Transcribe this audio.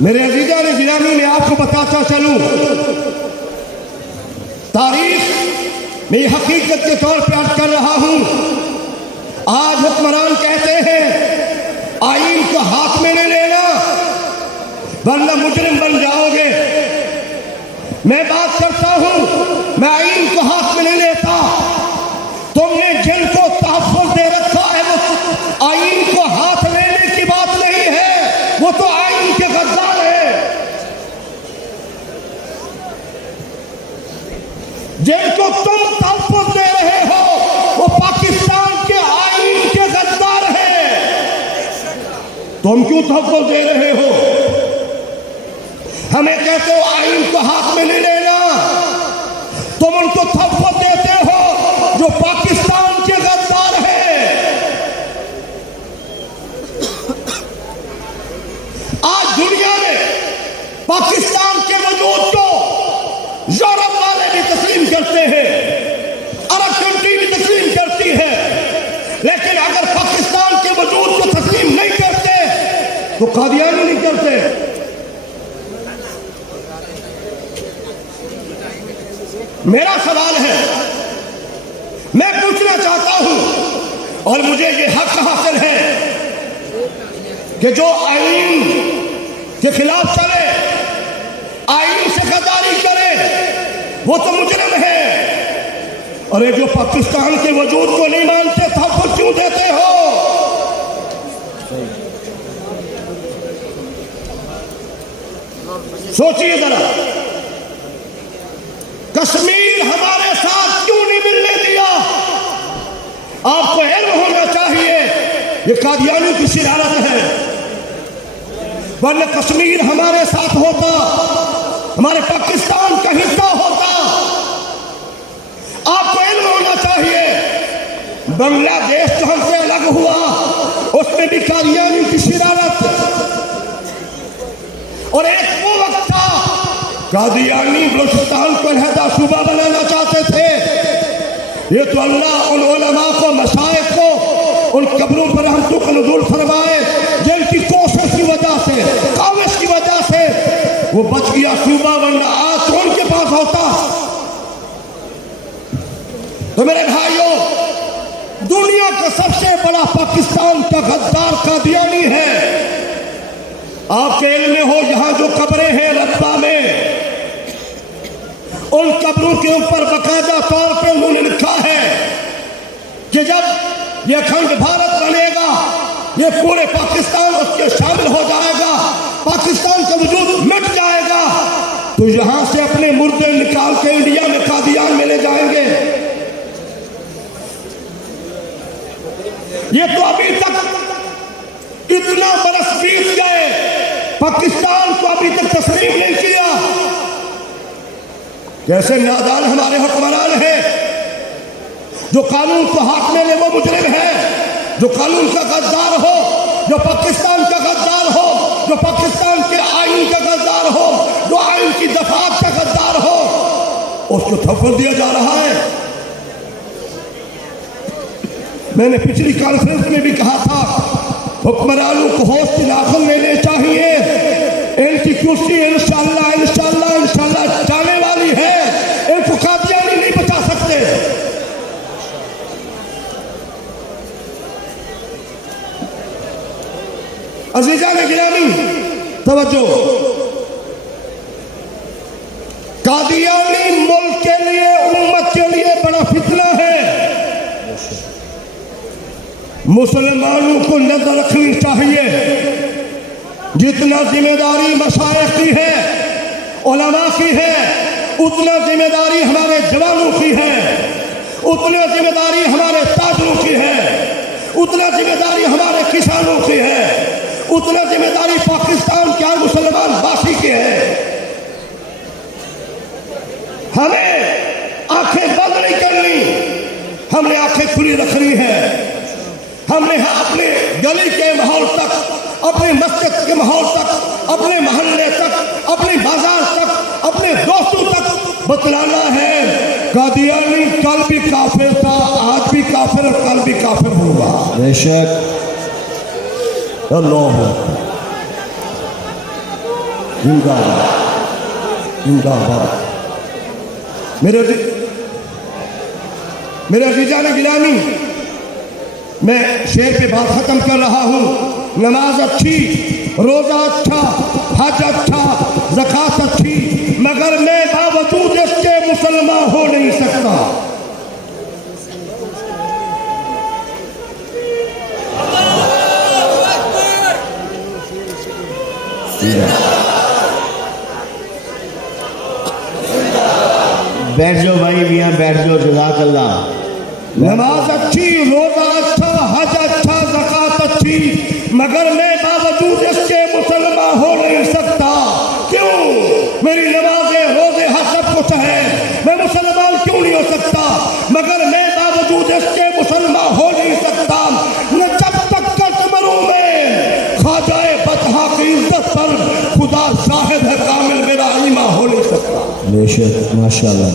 मेरे अजीजा ने गिरामी में आपको बताता चलूं, तारीख में हकीकत के तौर पर अर्ज कर रहा हूं। आज हुक्मरान कहते हैं आईन को हाथ में नहीं लेना वरना मुजरिम बन जाओगे। मैं बात करता हूं, मैं आईन को हाथ में नहीं लेता। तुमने जिनको तहफ़्फ़ुज़ दे रखा है वो आईन को हाथ लेने की बात नहीं है, वो तो आईन के गद्दार है। जिनको तुम तहफ़्फ़ुज़ दे रहे हो वो पाकिस्तान के आईन के गद्दार हैं। तुम क्यों तहफ़्फ़ुज़ दे रहे हो? हमें कहते हो आईन को हाथ में नहीं लेना, तुम उनको तहफ़्फ़ुज़ देते हो जो पाकिस्तान के गद्दार हैं। आज दुनिया में पाकिस्तान के वजूद को यूरोप वाले भी तस्लीम करते हैं, अरब कंट्री भी तस्लीम करती है, लेकिन अगर पाकिस्तान के वजूद को तस्लीम नहीं करते तो कादियानी नहीं करते। मेरा सवाल है, मैं पूछना चाहता हूं और मुझे ये हक हासिल है कि जो आईन के खिलाफ चले, आईन से गद्दारी करे, वो तो मुजरिम है। और ये जो पाकिस्तान के वजूद को नहीं मानते तहफ़्फ़ुज़ क्यों देते हो? सोचिए जरा, कश्मीर हमारे साथ क्यों नहीं मिलने दिया? आपको इल्म होना चाहिए ये कादियानी की शरारत है, वरना कश्मीर हमारे साथ होता, हमारे पाकिस्तान का हिस्सा होता। आपको इल्म होना चाहिए बांग्लादेश जो हमसे अलग हुआ उसमें भी कादियानी की शरारत। और एक वो वक्त था कादियानी बलूचिस्तान को अलहदा सूबा बनाना चाहते थे। ये तो अल्लाह उन उलमा को, मशाइख को, उन कब्रों पर रहमतों का नुज़ूल फरमाए जिनकी कोशिश की वजह से, काविश की वजह से वो बच गया सूबा, वरना आज तो उनके पास होता। तो मेरे भाइयों, दुनिया का सबसे बड़ा पाकिस्तान का गद्दार कादियानी है। आपके इल्म में हो यहां जो कब्रें हैं रब्बा में, उन कब्रों के ऊपर बाकायदा तौर पे उन्होंने लिखा है कि जब ये अखंड भारत बनेगा, ये पूरे पाकिस्तान उसके शामिल हो जाएगा, पाकिस्तान का वजूद मिट जाएगा, तो यहां से अपने मुर्दे निकाल के इंडिया में कादियान में ले जाएंगे। ये तो अभी तक इतना बरस बीत गए, पाकिस्तान को अभी तक तस्लीम नहीं किया। जैसे नादान हमारे हुक्मरान हैं, जो कानून को हाथ में ले वो मुजरिम है, जो कानून का गद्दार हो, जो पाकिस्तान का गद्दार हो, जो पाकिस्तान के आईन का गद्दार हो, जो आईन की दफात का गद्दार हो, उसको तहफ़्फ़ुज़ दिया जा रहा है। मैंने पिछली कॉन्फ्रेंस में भी कहा था हुक्मरानों को होश से दाखिल लेने चाहिए। इनकी कुर्सी इंशाअल्लाह इंशाअल्लाह इंशाअल्लाह जाने वाली है, इनको कादियानी नहीं बचा सकते। अज़ीज़ा ने गिरामी तवज्जो, कादियानी मुल्क के लिए, उम्मत के लिए बड़ा फितना है। मुसलमानों को नजर रखनी चाहिए, जितना जिम्मेदारी मशाइख की है, उलमा की है, उतना जिम्मेदारी हमारे जवानों की है, उतना जिम्मेदारी हमारे ताजरों की है, उतना जिम्मेदारी हमारे किसानों की है, उतना जिम्मेदारी पाकिस्तान के हर मुसलमान वासी की है। हमें आंखें बंद नहीं करनी, हमने आंखें खुली रखनी है। हमने अपने गली के माहौल तक, अपने मस्जिद के माहौल तक, अपने मोहल्ले तक, अपने बाजार तक, अपने दोस्तों तक बतलाना है कादियानी कल भी काफिर था, आज भी काफिर और कल भी काफिर होगा। बेशक अल्लाह जिंदाबाद जिंदाबाद। मेरे अज़ीज़ान गिलानी, मैं शेर पे बात ख़त्म कर रहा हूँ। नमाज अच्छी, रोज़ा अच्छा, हज अच्छा, ज़कात अच्छी, मगर मैं बावजूद इसके मुसलमान हो नहीं सकता। बैठ जाओ भाई मियाँ, बैठ जाओ, जज़ाकल्लाह। नमाज अच्छी, रोज़ा अच्छा, हज अच्छा, ज़कात अच्छी, मगर मैं बावजूद इसके मुसलमान हो नहीं सकता। क्यों? मेरी नमाज़ें, रोज़े, हज सब कुछ है, मैं मुसलमान क्यों नहीं हो सकता? मगर मैं बावजूद इसके मुसलमान हो नहीं सकता। न जब तक कस मरूं मैं ख्वाजाए बतहा की इज्जत पर, खुदा शाहिद है कामिल, मेरा ईमान हो नहीं सकता। बेशक, माशाअल्लाह।